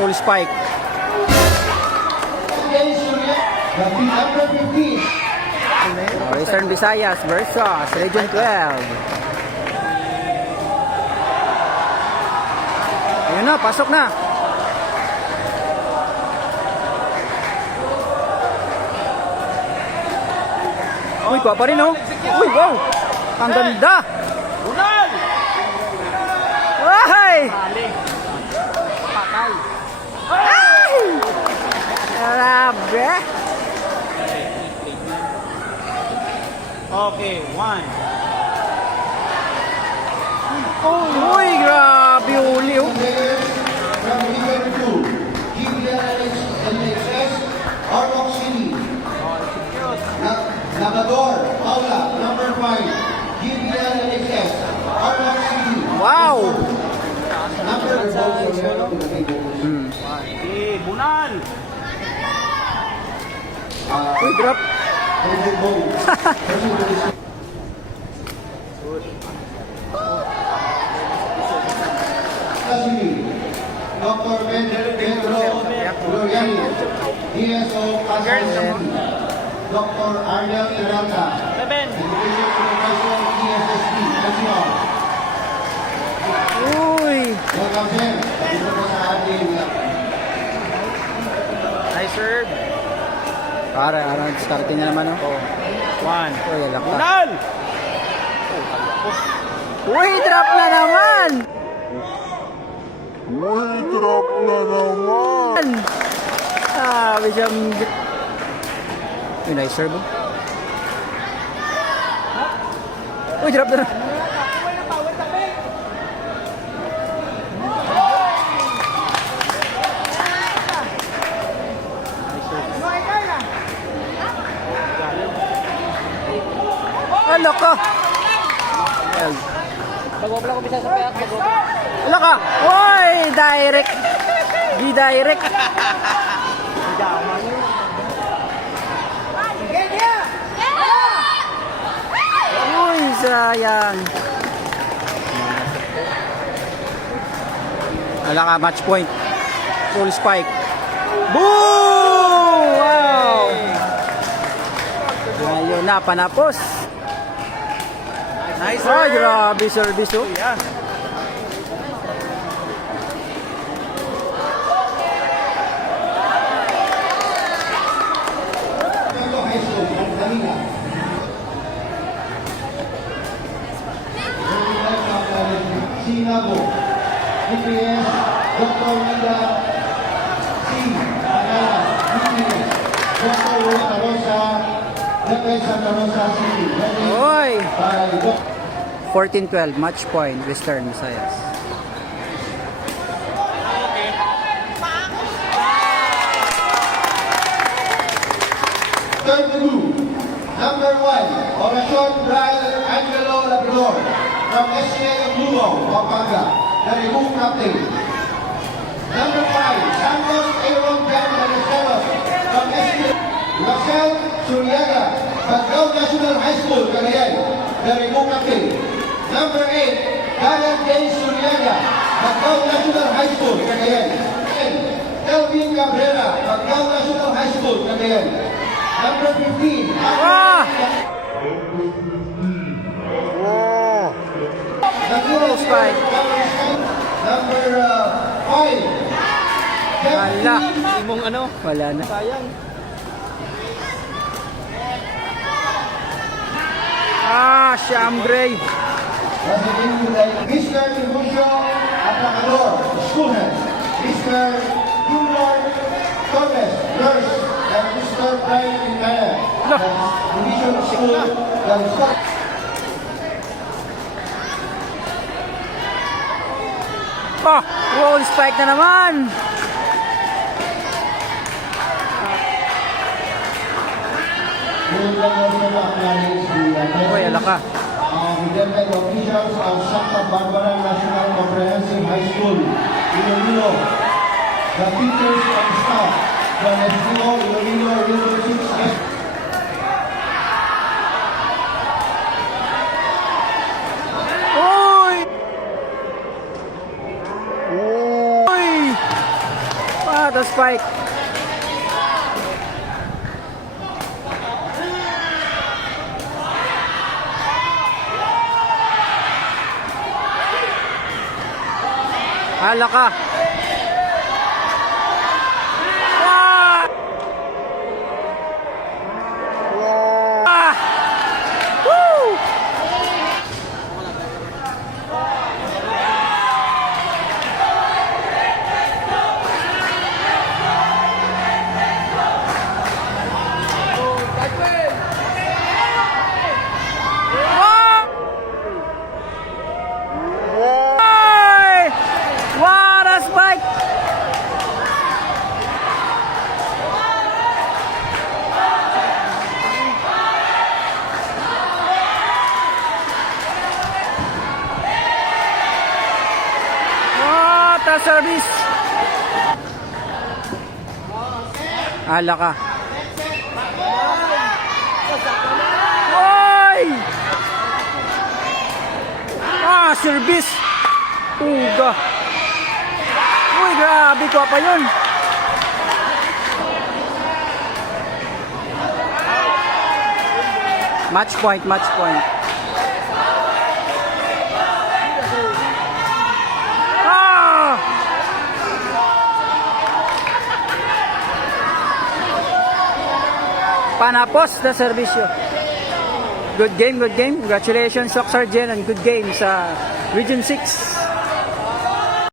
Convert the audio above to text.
Full spike. Western Visayas versus Region 12. Ayun na, pasok na. Uy, kuha pa rin oh. Uy, wow. Ang ganda. Ay! Ay! Grabe. Okay, one. Uy, grabe uli oh. From Region 2, GBLHS, Ormoc City. Labrador, Paula, number 5, GBLHS, Ormoc City. Wow. Number 4, Okay, Bunal. Uy, drop. Dr. Pedro Gloriani, DSO Pascal, Dr. Arnel Iralta, Education Supervisor, ESSP, National. Uy. Welcome, sir. Dito po sa ating Nice serve. Para, starte niya naman oh. One. Uy, alak ka. Bunal. Uy, drop na naman. Sabi siyang... Uy, nice serve oh. Uy, drop na. Alak ka. Mag-opla ko bisa sa payak. Alak ka. Uy, direct. Di direct. Uy, sayang. Alak ka, match point. Full spike. Boom! Wow! Ayun na, panapos. Nice Ay, serve. grabe service oh. Yeah. High School, Manila. Singapore, DPS, Dr. Nida C. Agala, DPS, Dr. Santa Rosa, Dr. Santa Rosa City. Oy! By Dr. 14-12, match point, Western Visayas. Third group, number 1, Oracion Brian Angelo Labrador from SCA Lugo, Pampanga, the remove captain. Number 5, Santos Aaron Jan Ballesteros from SCA Marcel Suryaga, Baggao National High School, Cagayan, the remove captain. Number 8, Darren J. Suryaga, Baggao National High School, Cagayan. Kelvin Cabrera, Baggao National High School, Cagayan. Number 15, Ah! Full spike. Number 5, Wala. Imong ano? Wala na. Sayang. Ah, Shamgray. Mr. Tiburcio Aplacador, student. Mr. Junior Torres, nurse. And Mr. Brian Pincaya, Division School, and Scott. Ah, roll spike na naman. Uy, alak ka. Presented officials of Santa Barbara National Comprehensive High School, Iloilo, the teachers and staff, the SDO, Iloilo, University. Uy! Uy! What a spike. Hala ka. Ah! Ah! Woo! Ay! What a spike! What a service! Ala ka. Oy! Ah, service! Uga! Uy, grabe ko pa yun! Match point, match point. Ah! Panapos na serbisyo. Good game, good game. Congratulations, Sock Sergeant, and good game sa Region 6.